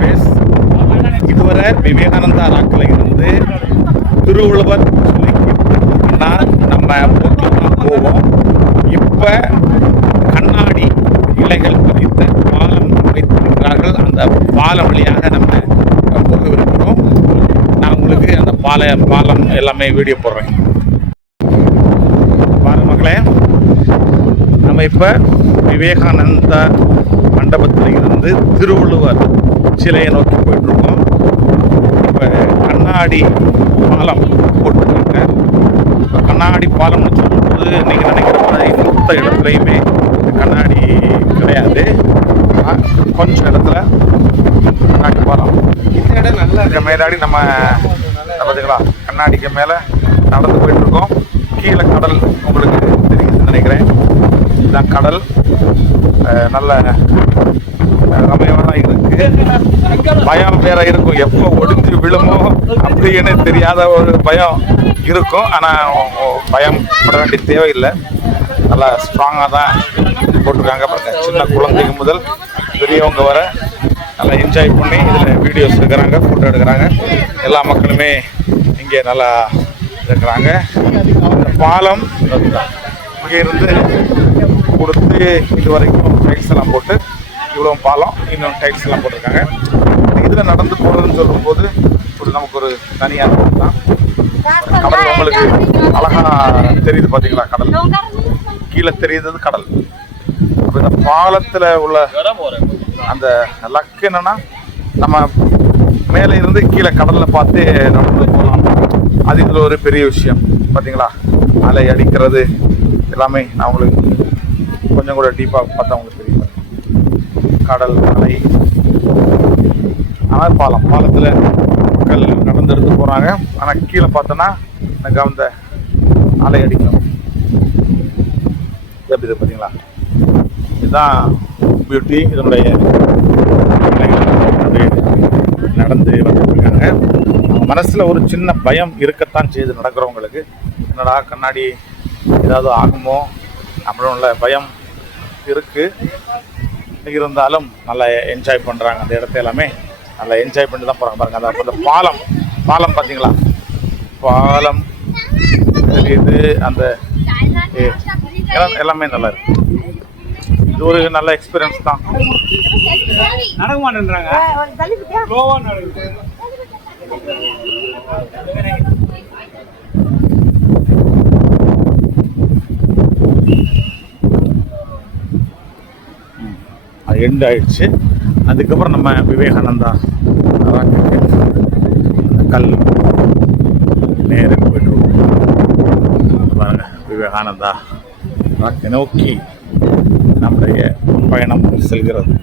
Base இதுவரை விவேகானந்தா ராக்கில் இருந்து திருவள்ளுவர் சிலைக்கு நம்ம போட்டில் போவோம். இப்போ கண்ணாடி இலைகள் பதித்த பாலம் வைத்திருக்கிறார்கள் அந்த பாலம் வழியாக நம்ம போகவிருக்கிறோம். நான் உங்களுக்கு அந்த பால பாலம் எல்லாமே வீடியோ போடுறேன். பாருங்க மக்களே நம்ம இப்போ விவேகானந்தா மண்டபத்தில் இருந்து திருவள்ளுவர் சிலையை நோக்கி போயிட்டு இருக்கோம் இப்போ கண்ணாடி பாலம் போட்டிருக்காங்க. இப்போ கண்ணாடி பாலம்னு சொல்லும்போது நீங்கள் நினைக்கிற மாதிரி மொத்த இடத்துலையுமே கண்ணாடி கிடையாது. கொஞ்சம் இடத்துல கண்ணாடி பாலம். இந்த இடம் நல்லா மேலாடி நம்ம பார்த்தீங்களா கண்ணாடிக்கு மேலே நடந்து போயிட்டு இருக்கோம் கீழே கடல் உங்களுக்கு தெரியுதுன்னு நினைக்கிறேன். இதுதான் கடல். நல்ல ரம்யமான பயம் வேற இருக்கும். எப்போ ஒடிஞ்சு விழுமோ அப்படின்னு தெரியாத ஒரு பயம் இருக்கும். ஆனால் பயம் பட வேண்டிய தேவையில்லை. நல்லா ஸ்ட்ராங்காக தான் போட்டிருக்காங்க. பாருங்க சின்ன குழந்தைங்க முதல் பெரியவங்க வர நல்லா என்ஜாய் பண்ணி இதில் வீடியோஸ் எடுக்கிறாங்க ஃபோட்டோ எடுக்கிறாங்க. எல்லா மக்களுமே இங்கே நல்லா இருக்கிறாங்க. அந்த பாலம் இங்கே இருந்து கொடுத்து இது வரைக்கும் டைல்ஸ் எல்லாம் போட்டு இவ்வளோ பாலம் இன்னும் டைல்ஸ் எல்லாம் போட்டிருக்காங்க. இதில் நடந்து போகிறதுன்னு சொல்லும்போது ஒரு நமக்கு ஒரு தனி அனுபவம் தான். கடல் உங்களுக்கு அழகா தெரியுது பார்த்தீங்களா கடல்? கீழே தெரியுது கடல். அப்ப இந்த பாலத்தில் உள்ள அந்த லக் என்னன்னா நம்ம மேலே இருந்து கீழே கடலில் பார்த்து நடந்து போகலாம். அது இதில் ஒரு பெரிய விஷயம் பார்த்தீங்களா அலை அடிக்கிறது எல்லாமே நான் உங்களுக்கு கொஞ்சம் கூட டீப்பாக பார்த்தா உங்களுக்கு தெரியும். கடல் அலை ஆனால் பாலம் பாலத்தில் மக்கள் நடந்து எடுத்து போகிறாங்க ஆனால் கீழே பார்த்தோன்னா எனக்கு அந்த அலை அடிக்கும். எப்படி இது பார்த்தீங்களா? இதுதான் பியூட்டி இதனுடைய நடந்து வந்துட்டு மனசில் அவங்க ஒரு சின்ன பயம் இருக்கத்தான் செய்து நடக்கிறவங்களுக்கு. என்னடா கண்ணாடி ஏதாவது ஆகுமோ? அப்படின்னு உள்ள பயம் இருக்குது இருந்தாலும் நல்லா என்ஜாய் பண்றாங்க அந்த இடத்த எல்லாமே. நல்லா என்ஜாய் பண்ணி தான் போறாங்க பாருங்க. அந்த அந்த பாலம். பாலம் பார்த்தீங்களா? பாலம். தெரியுது. அந்த எல்லாமே நல்லா இருக்கு. இது ஒரு நல்ல எக்ஸ்பீரியன்ஸ் தான். நடக்க மாட்டேன்றாங்க எண்ட் ஆயிடுச்சு. அதுக்கப்புறம் நம்ம விவேகானந்தா ராக்கெட் அந்த கல் நேரம் போயிட்டு பாருங்க விவேகானந்தா ராக்கை நோக்கி நம்முடைய பயணம் செல்கிறது.